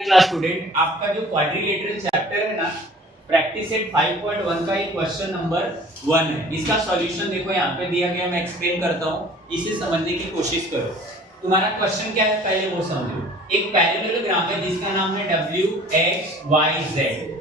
Class student, आपका जो quadrilateral chapter है ना, प्रैक्टिस सेट 5.1 का ये क्वेश्चन नंबर 1 है। इसका सॉल्यूशन देखो यहाँ पे दिया गया, मैं एक्सप्लेन करता हूँ, इसे समझने की कोशिश करो। तुम्हारा क्वेश्चन क्या है पहले वो समझो। एक पैरेललोग्राम है जिसका नाम है WXYZ।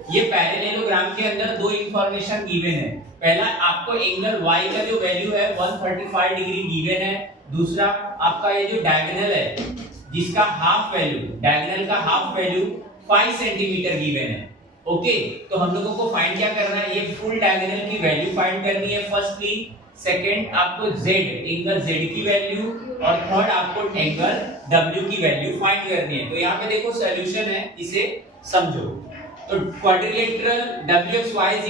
ये पैरेललोग्राम के अंदर दो इंफॉर्मेशन गिवन है। पहला, आपको एंगल Y का जो वैल्यू है 135 डिग्री गिवन है। दूसरा, आपका ये जो डायगोनल है जिसका हाफ वैल्यू, डायगोनल का हाफ वैल्यू 5 सेंटीमीटर गिवन है। ओके, तो हम लोगों को फाइंड क्या करना है, ये फुल डायगोनल की वैल्यू फाइंड करनी है फर्स्टली। सेकंड, आपको Z, एंगल Z की वैल्यू, और थर्ड आपको एंगल W की वैल्यू फाइंड करनी है। तो यहाँ पे देखो सॉल्यूशन है, इसे समझो। तो quadrilateral WXYZ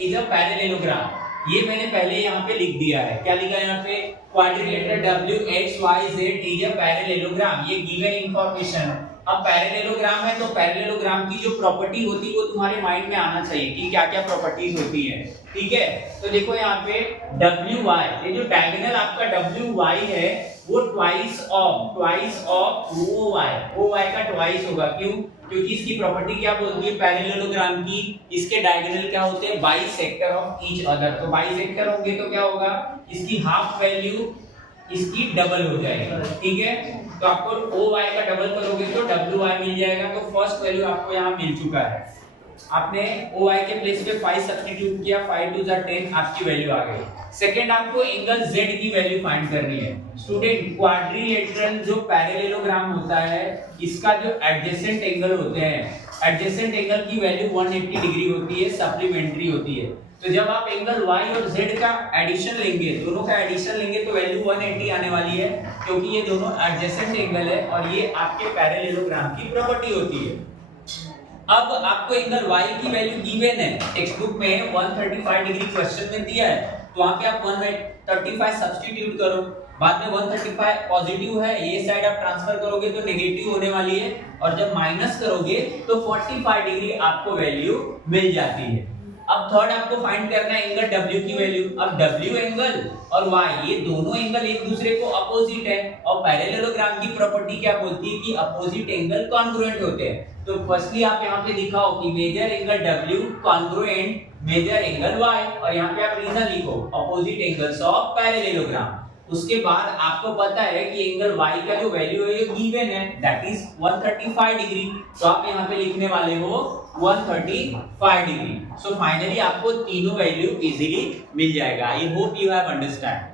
is a parallelogram, ये मैंने पहले यहाँ पे लिख दिया है। क्या लिखा है यहाँ पे? Quadrilateral WXYZ is a parallelogram, ये गिवन इंफॉर्मेशन है। अब पैरेललोग्राम है तो पैरेललोग्राम की जो प्रॉपर्टी होती है वो तुम्हारे माइंड में आना चाहिए कि क्या क्या प्रॉपर्टीज होती है। ठीक है, तो देखो यहाँ पे WY, ये जो डायगोनल आपका WY है वो ट्वाइस ऑफ OY का ट्वाइस होगा। क्यों? क्योंकि इसकी प्रॉपर्टी क्या बोलती है पैरेललोग्राम की, इसके डायगोनल क्या होते हैं, बाइसेक्टर ऑफ ईच अदर। तो बाइसेक्टर होंगे तो क्या होगा, इसकी हाफ वैल्यू इसकी डबल हो जाएगी। ठीक है, तो आपको OY का डबल करोगे तो WY मिल जाएगा। तो फर्स्ट वैल्यू आपको यहाँ मिल चुका है। आपने OY के प्लेस पे 5 सब्स्टिट्यूट किया, 5 2 10, आपकी वैल्यू आ गई। सेकंड, आपको एंगल Z की वैल्यू फाइंड करनी है। स्टूडेंट, क्वाड्रिलेटरल जो पैरेललोग्राम होता है इसका जो एडजेसेंट एंगल होते हैं, एडजेसेंट एंगल की वैल्यू 180 डिग्री होती है, सप्लीमेंट्री होती है। तो जब आप एंगल Y और Z का एडिशन लेंगे, दोनों का एडिशन लेंगे तो वैल्यू 180 आने वाली है, क्योंकि ये दोनों एडजेसेंट एंगल है और ये आपके पैरेललोग्राम की प्रॉपर्टी होती है। अब आपको एंगल Y की वैल्यू गिवन है, टेक्स्ट बुक में 135 डिग्री क्वेश्चन में दिया है, तो वहां पे आप 135 सब्स्टिट्यूट करो। बाद में 135 पॉजिटिव है, ये साइड आप ट्रांसफर करोगे तो नेगेटिव होने वाली है, और जब माइनस करोगे तो 45 डिग्री आपको वैल्यू मिल जाती है। अब थर्ड आपको फाइंड करना है एंगल W की वैल्यू। अब W एंगल और Y, ये दोनों एंगल एक दूसरे को अपोजिट है, और पैरेललोग्राम की प्रॉपर्टी क्या बोलती है कि अपोजिट एंगल कॉन्ग्रुएंट होते हैं। तो फर्स्टली आप यहाँ पे दिखाओ कि major angle W congruent major angle Y, और यहाँ पे आप रीजन लिखो अपोजिट एंगल्स ऑफ पैरेललोग्राम। उसके बाद आपको पता है कि एंगल Y का जो वैल्यू है ये गिवन है, दैट इज 135 डिग्री। तो आप यहाँ पे लिखने वाले हो 135 डिग्री। सो फाइनली आपको तीनों वैल्यू इजीली मिल जाएगा। I hope you have understand.